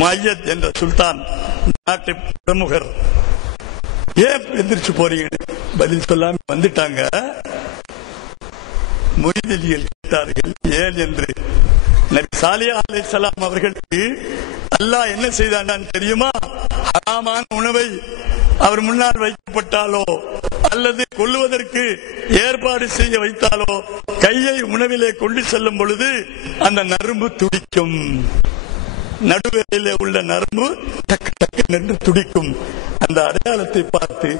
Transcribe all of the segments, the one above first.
முஅய்யத் என்ற சுல்தான் நாட்டு பிரமுகர், ஏன் எந்திரிச்சு போறீங்க? பதில் சொல்லாம வந்துட்டாங்க. முய்திலிகள் கேட்டார்கள் ஏன் என்று. நபி சாலிஹ் அலைஹிஸ்ஸலாம் அவர்களுக்கு அல்லாஹ் என்ன செய்தான் தெரியுமா? ஹராமான உணவை அவர் முன்னால் வைக்கப்பட்டாலோ அல்லது கொல்லுவதற்கு ஏற்பாடு செய்ய வைத்தாலோ கையை உணவிலே கொண்டு செல்லும் பொழுது அந்த நரம்பு துடிக்கும். நடுவிலே உள்ள நரம்பு டக்கு டக்கு நின்று துடிக்கும். அந்த அடையாளத்தை பார்த்து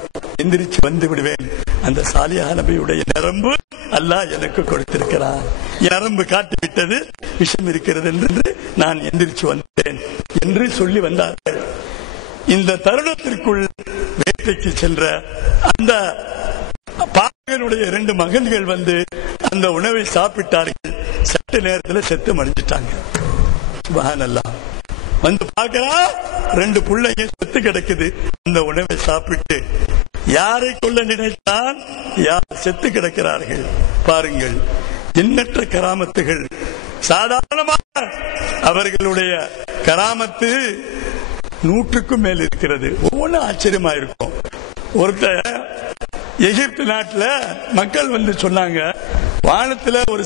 எந்திரிச்சு வந்து விடுவேன். அந்த சாலிஹ் நபியுடைய நரம்பு அல்லாஹ் எனக்கு கொடுத்திருக்கிறார். நரம்பு காட்டிவிட்டது, விஷம் இருக்கிறது என்று நான் எந்திரிச்சு வந்தேன் என்று சொல்லி வந்தார்கள். இந்த தருணத்திற்குள் வேட்டைக்கு சென்ற அந்த பாகனுடைய 2 மகன்கள் வந்து அந்த உணவை சாப்பிட்டார்கள். சற்று நேரத்தில் செத்து மடிஞ்சிட்டாங்க. சுப்ஹானல்லாஹ். வந்து பார்க்கிறா 2 பிள்ளைங்க செத்து கிடக்குது. அந்த உணவை சாப்பிட்டு யாரை கொல்ல நினைத்தான், யார் செத்து கிடக்கிறார்கள். பாருங்கள், எண்ணற்ற கராமத்துகள். சாதாரணமாக அவர்களுடைய கராமத்து 100க்கும் மேல் இருக்கிறது. ஒவ்வொன்றும் ஆச்சரியமா இருக்கும். ஒருத்தர் எகிப்து நாட்டில் மக்கள் வந்து சொன்னாங்க, வானத்துல ஒரு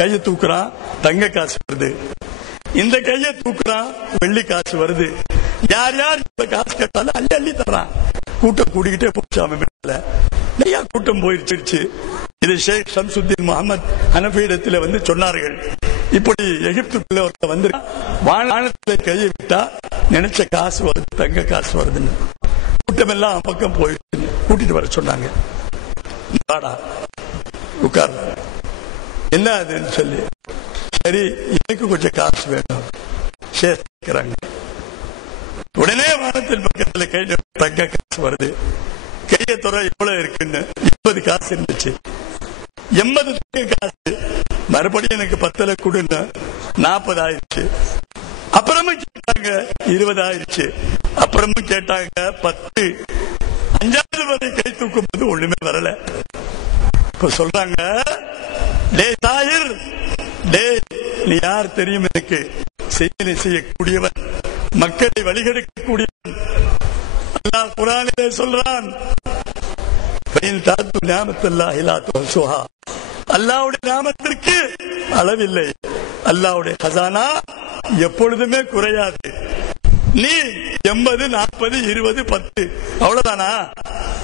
கையை தூக்குறான், தங்க காசு வருது. இந்த கையை தூக்குறான், வெள்ளி காசு வருது. யார் யார் இந்த காசு கேட்டாலும் அள்ளி அள்ளி தர்றான். கூட்டம் கூடிக்கிட்டே போச்சு. அவன் நிறைய கூட்டம் போயிடுச்சு. இது ஷேக் ஷம்சுத்தீன் முகமது ஹனஃபியிடத்தில் வந்து சொன்னார்கள், இப்படி எகிப்துக்குள்ள ஒருத்தர் வந்து வானத்துல கையை விட்டா நினைச்ச காசு வருது, தங்க காசு வருதுன்னு. கூட்டம் எல்லாம் பக்கம் போயிட்டு கூட்டிட்டு வர சொன்னாங்க. உட்கார், என்ன அதுன்னு சொல்லி, சரி எனக்கு கொஞ்சம் காசு வேணும் சேர்க்கிறாங்க. உடனே வானத்தின் பக்கத்தில் கையில தங்க காசு வருது. கையை துறை எவ்வளவு இருக்குன்னு 80 காசு இருந்துச்சு. 80 தங்க காசு. மறுபடியும் எனக்கு 10 கொடுன்னு 40 ஆயிடுச்சு. அப்புறமும் கேட்டாங்க 20 ஆயிடுச்சு. அப்புறமும் கேட்டாங்க 10. 5வது வரை கை தூக்கும் போது ஒண்ணுமே வரல. இப்ப சொல்றாங்க, டே தாயிர், டே நீ யார் தெரியும்? எனக்கு செய்தி செய்யக்கூடியவன், மக்களை வழிகெடுக்கக்கூடியவன். அல்லாஹ் குர்ஆனிலே சொல்றான், அல்லாஹ்வுடைய நாமத்திற்கு அளவில்லை. அல்லாஹ்வுடைய கசானா எப்பொழுதுமே குறையாது. நீ 80, 40, 20, 10 அவ்வளவுதானா?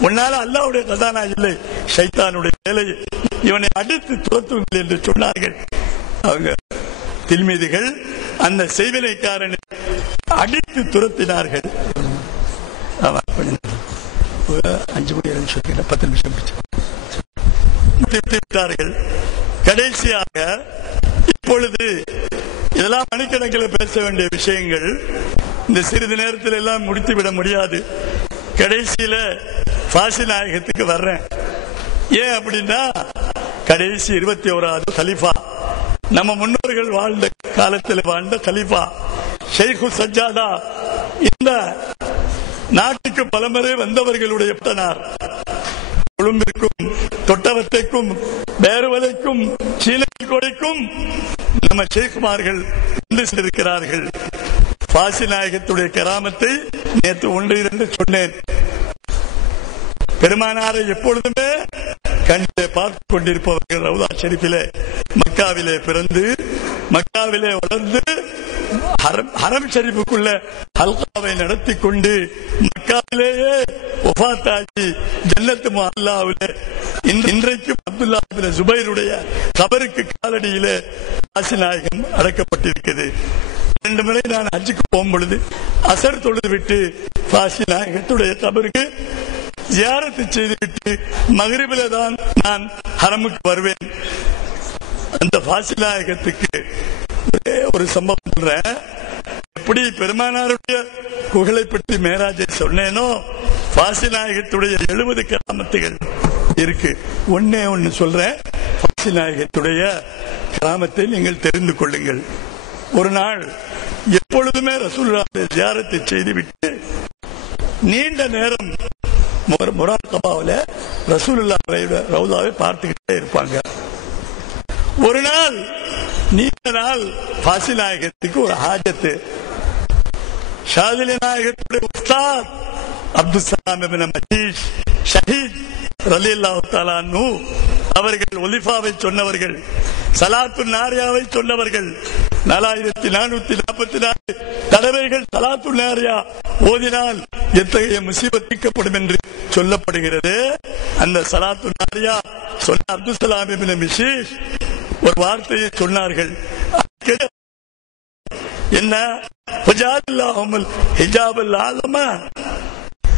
உன்னால அல்லாஹ்வுடைய கசானா இல்லை. ஷைத்தானுடைய வேலை, இவனை அடித்து துரத்துங்கள் என்று சொன்னார்கள். அவங்க தில்மீதிகள் அந்த செய்வினைக்காரனை அடித்து துரத்தினார்கள். 5 மணி 10 நிமிஷம் விட்டார்கள். கடைசியாக இப்பொழுது இதெல்லாம் மணிக்கணக்கில் பேச வேண்டிய விஷயங்கள், இந்த சிறிது நேரத்தில் எல்லாம் முடித்துவிட முடியாது. கடைசியில ஃபாசி நாயகத்துக்கு வர்றேன். ஏன் அப்படின்னா, கடைசி 21வது கலீஃபா, நம்ம முன்னோர்கள் வாழ்ந்த காலத்தில் வாழ்ந்த கலீஃபா ஷேக் சஜ்ஜாதா, இந்த நாட்டுக்கு பலமுறை வந்தவர்களுடைய பட்டனார். கொழும்பிற்கும் தொட்டவத்தைக்கும் பேருவலைக்கும் சீனக்கோடைக்கும் நம்ம ஷேக்குமார்கள் வந்து சென்றிருக்கிறார்கள். ஃபாசி நாயகத்துடைய கராமத்தை நேற்று 1-2 சொன்னேன். பெருமானாரை எப்பொழுதுமே கண்டிலே பார்த்துக் கொண்டிருப்பவர்கள். ரவுதா ஷெரீஃபிலே மக்காவிலே பிறந்து மக்காவிலே வளர்ந்து ஹரம் ஷெரீஃபுக்குள்ள ஹல்காவை நடத்தி கொண்டு மக்காவிலேயே வஃபாத்தாகி ஜன்னத்து முஅல்லாவிலே இன்றைக்கும் அப்துல்லா இப்னு ஜுபைருடைய கபருக்கு காலடியிலே ஃபாசி நாயகம் அடக்கப்பட்டிருக்கிறது. 2 முறை நான் ஹஜ்ஜுக்கு போகும் பொழுது அசர் தொழுது விட்டு ஃபாசி நாயகத்துடைய கபருக்கு ஜியாரத்து செய்துவிட்டு மகரிபில தான் நான் ஹரமுக்கு வருவேன். அந்த ஃபாசி நாயகத்துக்கு ஒரே ஒரு சம்பவம் சொல்றேன். எப்படி பெருமானாருடைய புகழை பற்றி மேராஜை சொன்னேனோ, ஃபாசி நாயகத்துடைய 70 கராமத்துகள் இருக்கு. ஒண்ணு சொல்றேன். ஃபாசி நாயகத்துடைய கராமத்தை நீங்கள் தெரிந்து கொள்ளுங்கள். ஒரு நாள் எப்பொழுதுமே ரசூலுல்லாஹ்வை ஜியாரத்தை செய்துவிட்டு நீண்ட நேரம் முராகபாவுல ரசூலுல்லாஹ் ரவுதாவை பார்த்துக்கிட்டே இருப்பாங்க. ஒரு நாள் நீண்ட நாள் ஃபாசி நாயகத்துக்கு ஒரு ஹாஜத்து. ஷாதிலி நாயகத்துடைய உஸ்தாத் அப்துல் சலாம் இப்னு மஜீத் ஷஹீத் ரலியல்லாஹு தஆலா அன்ஹு அவர்கள் ஒலிஃபாவை சொன்னவர்கள், சலாத்து நாரியாவை சொன்னவர்கள். 4444 தடவைகள் சலாத்து நாரியா ஓதினால் எத்தகைய முசீபத் தீர்க்கப்படும் என்று சொல்லப்படுகிறது. அந்த சலாத்து நாரியா சொன்ன அப்துல் சலாம் இப்னு மஜீத் ஒரு வார்த்தையை சொன்னார்கள். என்ன? வஜாலல்லாஹுல் ஹிஜாபல் ஆலம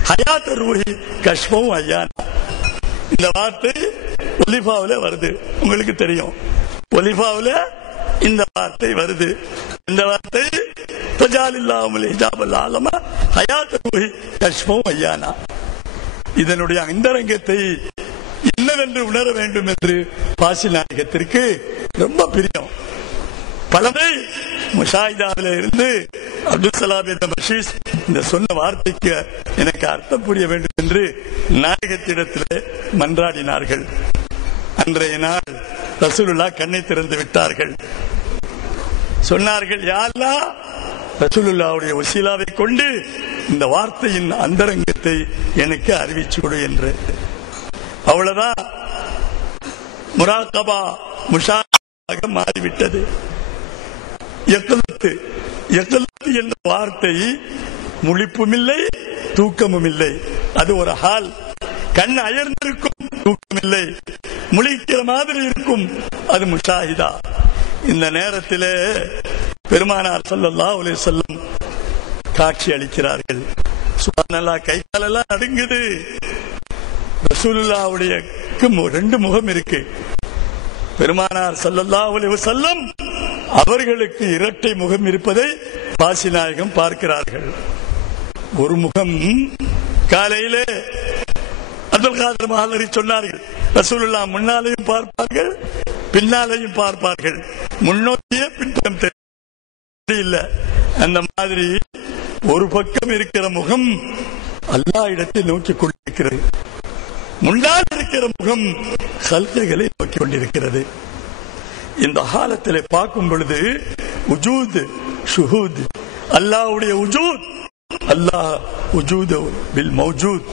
ஹயாத் ரூஹி கஷ்ஃபும் அய்யானா. இந்த வார்த்தை ஒலிஃபாவுல வருது, உங்களுக்கு தெரியும். ஒலிஃபாவுல இந்த வார்த்தை வருது. இந்த வார்த்தை வஜாலல்லாஹுல் ஹிஜாபல் ஆலம ஹயாத் ரூஹி கஷ்ஃபும் அய்யானா. இதனுடைய அந்தரங்கத்தை என்னவென்று உணர வேண்டும் என்று பாசி நாயகத்திற்கு ரொம்ப பிரியம். பலரை முஷாஹிதாவில இருந்து அப்துல் சலாம் இப்னு மஜீத் இந்த சொன்ன வார்த்தைக்கு எனக்கு அர்த்தம் புரிய வேண்டும் என்று நாயகத்திடத்திலே மன்றாடினார்கள். அன்றைய நாள் ரசூலுல்லாஹ் கண்ணை திறந்து விட்டார்கள். சொன்னார்கள், யா அல்லாஹ், ரசூலுல்லாஹ்வுடைய வசீலாவை கொண்டு இந்த வார்த்தையின் அந்தரங்கத்தை எனக்கு அறிவிச்சு கொடு என்று. அவ்வளவுதான், முராகபா முஷாஹிதாக மாறிவிட்டது. யக்லத்து என்ற வார்த்தை முழிப்பும் இல்லை, தூக்கமும் இல்லை. அது ஒரு ஹால். கண் அயர்ந்திருக்கும், தூக்கம் இல்லை. முழிக்கிற மாதிரி இருக்கும், அது முஷாஹிதா. இந்த நேரத்திலே பெருமானார் ஸல்லல்லாஹு அலைஹி வஸல்லம் காட்சி அளிக்கிறார்கள். சுப்ஹானல்லாஹ், கை காலெல்லாம் நடுங்குது. ரசூலுல்லாஹ்வுடைய ரெண்டு முகம் இருக்கு. பெருமானார் ஸல்லல்லாஹு அலைஹி வஸல்லம் அவர்களுக்கு இரட்டை முகம் இருப்பதை பாசி நாயகம் பார்க்கிறார்கள். ஒரு முகம் காலையிலே அப்துல் காதர் மஹல்லரி சொன்னார்கள், ரசூலுல்லாஹ் முன்னாலையும் பார்ப்பார்கள், பின்னாலையும் பார்ப்பார்கள், முன்னோக்கிய பின்பக்கம் தெரியல. அந்த மாதிரி ஒரு பக்கம் இருக்கிற முகம் அல்லாஹ் இடத்தை நோக்கி கொண்டிருக்கிறது, முன்னால் இருக்கிற முகம் கல்கைகளை நோக்கி கொண்டிருக்கிறது. இந்த காலத்திலே பார்க்கும் பொழுது உஜூத் ஷுஹூத், அல்லாஹ்வுடைய உஜூத், அல்லாஹ் உஜூத் பில் மௌஜூத்,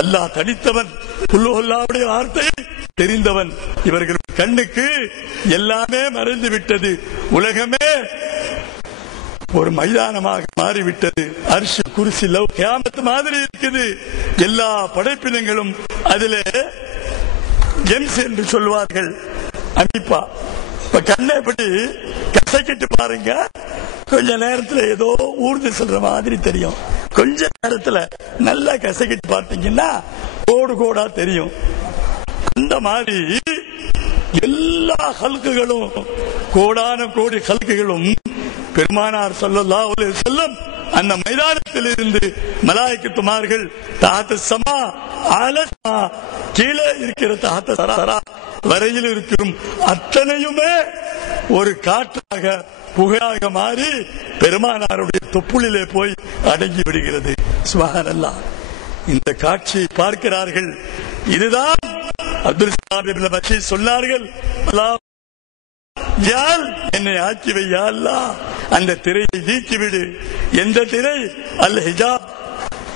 அல்லாஹ் தனித்தவன், அல்லாஹ்வுடைய வார்த்தையை தெரிந்தவன். இவர்கள் கண்ணுக்கு எல்லாமே மறைந்து விட்டது. உலகமே ஒரு மைதானமாக மாறிவிட்டது. அர்ஷ், குர்சி, லவ், கியாமத் மாதிரி இருக்குது. எல்லா படைப்பினங்களும் அதிலே ஜெம்ஸ் என்று சொல்வார்கள், அமைப்பா. இப்ப கண்ணை எப்படி கசக்கிட்டு பாருங்க, கொஞ்ச நேரத்துல ஏதோ ஊர்ந்து சொல்ற மாதிரி தெரியும். கொஞ்ச நேரத்துல நல்லா கசக்கிட்டு பார்த்தீங்கன்னா கோடு கோடா தெரியும். அந்த மாதிரி எல்லா ஹல்குகளும், கோடான கோடி ஹல்குகளும் பெருமானார் ஸல்லல்லாஹு அலைஹி வஸல்லம் அந்த மைதானத்தில் இருந்து மலாயிகத்துமார்கள் தஹத ஸமா அலஸமா, கீழே இருக்கிற தஹத ஸரா வரையில் இருக்கும் அத்தனையுமே ஒரு காற்றாக புகையாக மாறி பெருமானாருடைய தொப்புளிலே போய் அடங்கி விடுகிறது. சுப்ஹானல்லாஹ். இந்த காட்சியை பார்க்கிறார்கள். இதுதான் அப்துல் சலாம் இப்னு மஜீத் சொன்னார்கள், அல்லாஹ் என்னை ஆக்கி வை யா அல்லாஹ், அந்த திரையை நீக்கிவிடு. எந்த திரை? அல் ஹிஜாப்.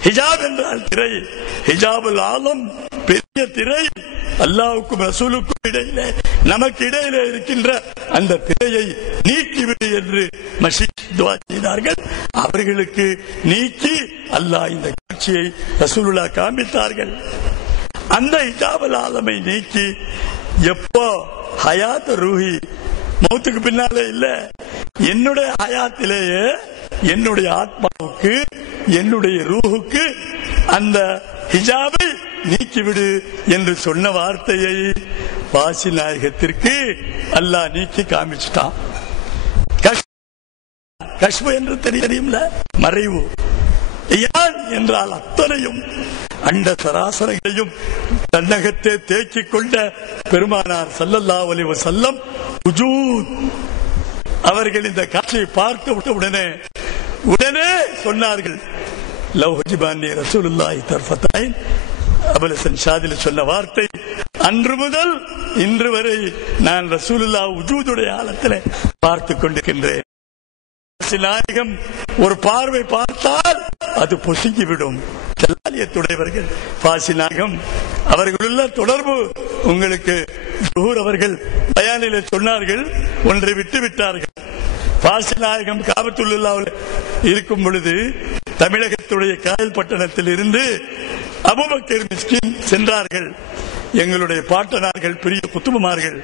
ஹிஜாப் என்றால் திரை. ஹிஜாபுல் ஆலம், பெரிய திரை. அல்லாஹ்வுக்கும் ரசூலுக்கும் இடையிலே, நமக்கு இடையிலே இருக்கின்ற அந்த திரையை நீக்கிவிடு என்று மஜீத் துஆ செய்தார்கள். அவர்களுக்கு நீக்கி அல்லாஹ் இந்த காட்சியை ரசூலுல்லாஹ் காண்பித்தார்கள். அந்த ஹிஜாபுல் ஆலமை நீக்கி எப்போ ஹயாத் ரூஹி, மௌத்துக்கு பின்னாலே இல்ல, என்னுடைய ஹயாத்திலேயே என்னுடைய ஆத்மாவுக்கு, என்னுடைய ரூஹுக்கு அந்த ஹிஜாபை நீக்கிவிடு என்று சொன்ன வார்த்தையை பாசி நாயகத்திற்கு அல்லாஹ் நீக்கி காமிச்சிட்டான். கஷ்பு என்று தெரியும்ல, மறைவு. யான் என்றால் அத்தனையும் அண்ட சராசரங்களையும் தன்னகத்தை தேக்கிக் கொண்ட பெருமானார் ஸல்லல்லாஹு அலைஹி வஸல்லம் உஜூத். அவர்கள் இந்த காட்சியை பார்த்த உடனே சொன்னார்கள், லவ் ஹஜிபானி ரசூலுல்லாஹி தர்ஃபத்தைன். அபுல் ஹசன் ஷாதிலி சொன்ன வார்த்தை, அன்று முதல் இன்று வரை நான் ரசூலுல்லாஹ் உஜூதுடைய ஆழத்திலே பார்த்துக் கொண்டிருக்கின்றேன். நாயகம் ஒரு பார்வை பார்த்தால் அது பொசுங்கிவிடும். ஜலாலியத்துடையவர்கள் பாசி நாயகம் அவர்களுள்ள தொடர்பு உங்களுக்கு ஜுஹூர் அவர்கள் பயானிலே சொன்னார்கள். ஒன்றை விட்டு விட்டார்கள். பாசி நாயகம் காபத்துல்லாவில் இருக்கும் பொழுது தமிழகத்துடைய காயல் பட்டணத்தில் இருந்து அபூபக்கர் மிஸ்கின் சென்றார்கள். எங்களுடைய பாட்டனார்கள் பெரிய குத்துபமார்கள்,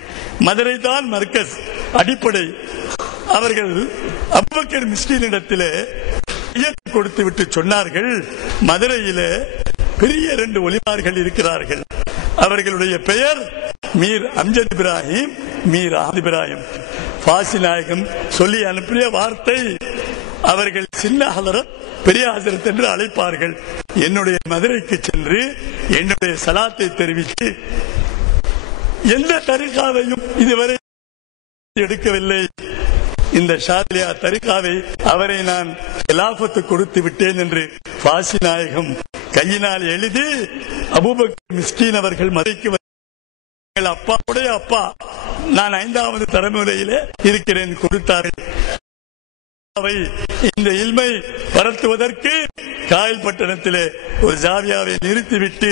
மதுரை தான் மர்கஸ் அடிப்படை. அவர்கள் அபூபக்கர் மிஸ்கினிடத்திலே கொடுத்து விட்டு சொன்னார்கள், மதுரையிலே பெரிய 2 ஒலிமார்கள் இருக்கிறார்கள். அவர்களுடைய பெயர் மீர் அம்ஜத் இப்ராஹிம், மீர் ஆதி இப்ராஹிம். பாசி நாயகம் சொல்லி அனுப்பிய வார்த்தை, அவர்கள் சின்ன ஹலரத் பெரிய ஹசரத் என்று அழைப்பார்கள். என்னுடைய மதுரைக்கு சென்று என்னுடைய சலாத்தை தெரிவித்து எந்த தரிகாவையும் இதுவரை எடுக்கவில்லை. இந்த ஷாதிலியா தரிகாவை அவரை நான் கிலாபத்து கொடுத்து விட்டேன் என்று பாசி நாயகம் கையினால் எழுதி அபூபக்கர் மிஸ்கின் அவர்கள் மதுரைக்கு அப்பாவுடைய அப்பா, நான் 5வது தலைமுறையிலே இருக்கிறேன் கொடுத்தார்கள். இந்த இல்மை பரத்துவதற்கு காயல் பட்டணத்திலே ஒரு ஜாவியாவை நிறுத்திவிட்டு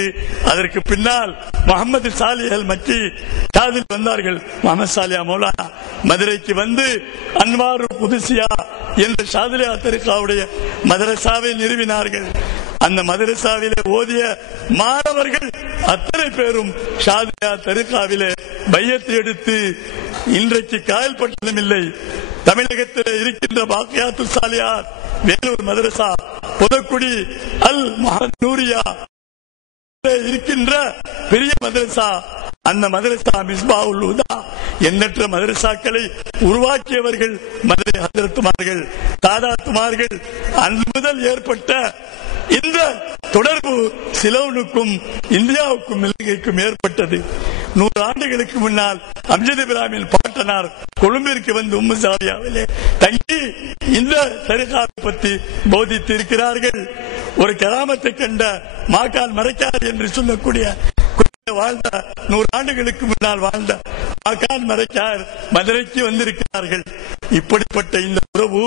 அதற்கு பின்னால் முகமது சாலிஹல் மக்கி காதில் வந்தார்கள். முகமது சாலியா மௌலானா மதுரைக்கு வந்து அன்வாரு புதுசியா என்ற ஷாதிலியா தரிகாவுடைய மதரசாவை நிறுவினார்கள். அந்த மதரசாவிலே ஓதிய மாணவர்கள் அத்தனை பேரும் ஷாதிலியா தரிகாவிலே பையத்தை எடுத்து இன்றைக்கு காயல் பட்டணம் இல்லை, தமிழகத்தில் இருக்கின்ற பாக்கியாத்து சாலியார் வேலூர் மதரசா, புதக்குடி அல் முஹம்மது நூரியா இருக்கின்ற பெரிய மதரசா, அந்த மதரசா மிஸ்பாவுல் ஹுதா எண்ணற்ற மதரசாக்களை உருவாக்கியவர்கள் மதுரை ஹஜரத்துமார்கள், தாதாத்துமார்கள். அன்று முதல் ஏற்பட்ட இந்த தொடர்பு சிலோனுக்கும் இந்தியாவுக்கும் இலங்கைக்கும் ஏற்பட்டது. 100 ஆண்டுகளுக்கு முன்னால் அம்ஜத் இப்ராஹிமின் பாட்டனார் கொழும்பிற்கு வந்து உம்மு ஜாவியாவிலே தங்கி இந்த தரிகாவை பற்றி போதித்து இருக்கிறார்கள். ஒரு கராமத்தை கண்ட மாக்கான் மறைக்கார் என்று சொல்லக்கூடிய வாழ்ந்த 100 ஆண்டுகளுக்கு முன்னால் வாழ்ந்த மாக்கான் மறைக்கார் மதுரைக்கு வந்திருக்கிறார்கள். இப்படிப்பட்ட இந்த உறவு,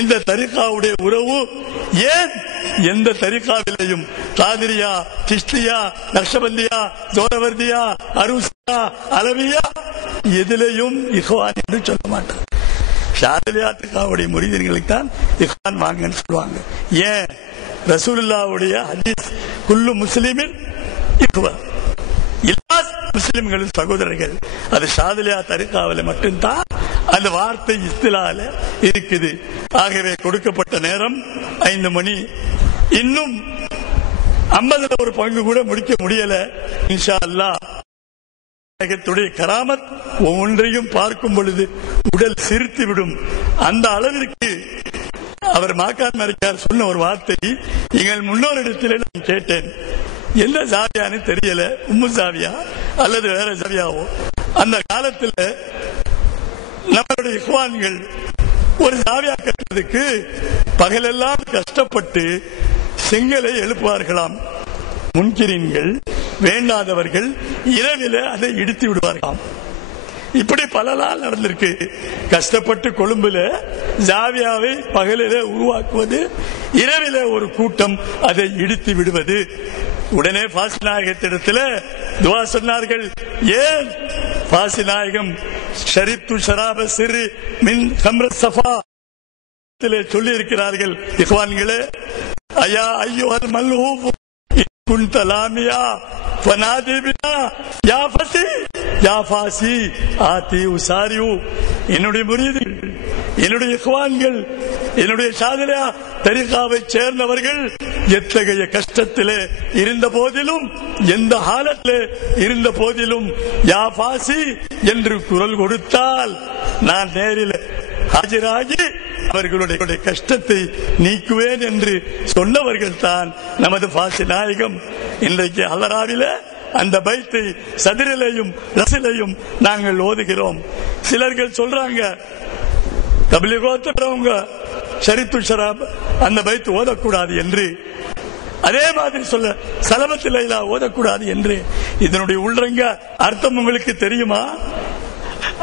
இந்த தரிகாவுடைய உறவு ஏன் எந்த தரிகாவிலையும் காதிரியா, சிஷ்டியா, நக்ஷபந்தியா, ஜோரவர்தியா, அரூசியா, அலவியா எதிலையும் இஹ்வான் என்று சொல்ல மாட்டார். ஷாதிலியா தரிகாவுடைய முரீதர்களுக்கு தான் இஹ்வான் வாங்கன்னு சொல்லுவாங்க. ஏன்? ரசூலுல்லாஹ்வுடைய ஹதீஸ் குல்லு முஸ்லிமின் இஹ்வான், எல்லா முஸ்லிம்களும் சகோதரர்கள். அது ஷாதிலியா தரிகாவில மட்டும்தான் அந்த வார்த்தை இஸ்திலால இருக்குது. ஆகவே கொடுக்கப்பட்ட நேரம் 5 மணி, இன்னும் 50 ஒரு பங்கு கூட முடிக்க முடியல. இன்ஷா அல்லாஹ் கராமத் ஒவ்வொன்றையும் பார்க்கும் பொழுது உடல் சிரித்துவிடும். அந்த அளவிற்கு அவர் மாக்கான் மறைக்கார் சொன்ன ஒரு வார்த்தை எங்கள் முன்னோரிடத்தில் நான் கேட்டேன். என்ன ஜாவியான்னு தெரியல, உம்மு ஜாவியா அல்லது வேற ஜாவியாவோ. அந்த காலத்தில் நம்மளுடைய இஹ்வான்கள் ஒரு ஜாவியா கட்டுறதுக்கு பகலெல்லாம் கஷ்டப்பட்டு செங்கலை எழுப்புவார்களாம். முன்கிரீன்கள் வேண்டாதவர்கள் இரவிலே அதை இடித்து விடுவார்களாம். இப்படி பல நாள் நடந்திருக்கு. கஷ்டப்பட்டு கொழும்புல ஜாவியாவை பகலிலே உருவாக்குவது, இரவிலே ஒரு கூட்டம் அதை இடித்து விடுவது. உடனே பாசி நாயகத்திடத்தில் துவா சொன்னார்கள். ஏன்? பாசி நாயகம் ஷரீப்து ஷராப சிறு மின் கம்ர சஃபா சொல்லி இருக்கிறார்கள். இஹ்வான்களே, அயா ஐயுஹல் மல்ஹூப் குன்த லாமியா ஃபனாதி பினா யா ஃபசி யா ஃபாசி ஆதி உசாரியூ. என்னுடைய முரீதுகள், என்னுடைய இஹ்வான்கள், என்னுடைய ஷாதிலியா தரிகாவை சேர்ந்தவர்கள் எத்தகைய கஷ்டத்திலே இருந்த போதிலும், எந்த ஹாலத்திலே இருந்த போதிலும் யா ஃபாசி என்று குரல் கொடுத்தால் நான் நேரில் ஆஜராகி அவர்களுடைய கஷ்டத்தை நீக்குவேன் என்று சொன்னவர்கள் தான் நமது பாசி நாயகம். இன்றைக்கு அலராவில அந்த பைத்தை சதிரிலையும் ரசிலையும் நாங்கள் ஓதுகிறோம். சிலர்கள் சொல்றாங்க தப்லீகோத்தவங்க ஷரீத்து ஷராப் அந்த பைத்து ஓதக்கூடாது என்று, அதே மாதிரி சொல்ல சலபத்தில் ஓதக்கூடாது என்று. இதனுடைய உள்ளரங்க அர்த்தம் உங்களுக்கு தெரியுமா?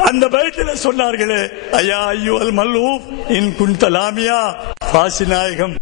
அந்த பைத்தில சொன்னார்களே, ஐயா ஐயுல் மல்லூப் இன் குன்த லாமியா பாசிநாயகம்